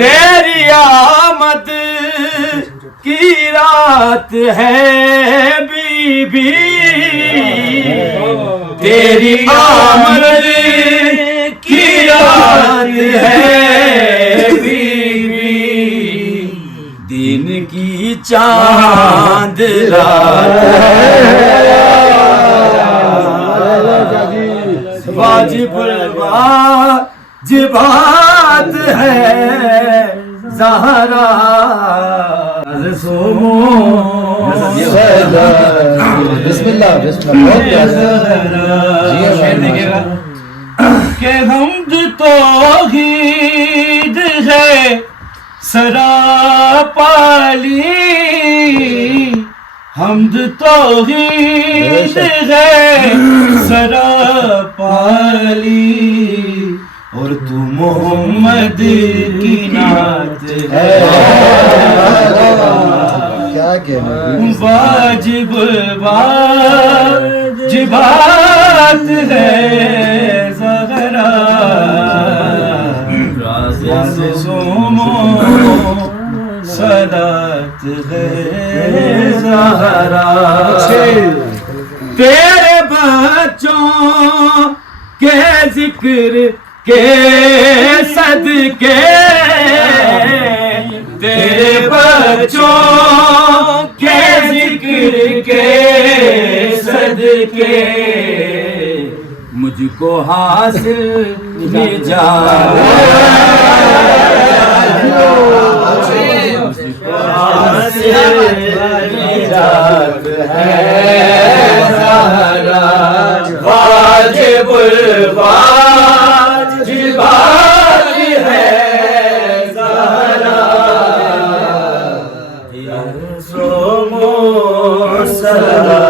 تیری آمد کی رات ہے بی بی، تیری آمد کی رات ہے بی بی، دن کی چاند رات ہے، واجب الواجبات ہے زہرا، بسم اللہ بسم اللہ، کہ حمد توحید ہے سراپالی، حمد توحید ہے سراپالی، اور تو محمد کی نعت ہے، کیا کہنا، واجب واجبات ہے زہرا، راز سومو صلات ہے زہرا، تیرے بچوں کے ذکر کے صدقے، تیرے بچوں کے ذکر کے صدقے، مجھ کو حاصل نجات، مجھ کو حاصل نجات ہے زہرا، واجب الواجبات ہے زہرا، سومو صلات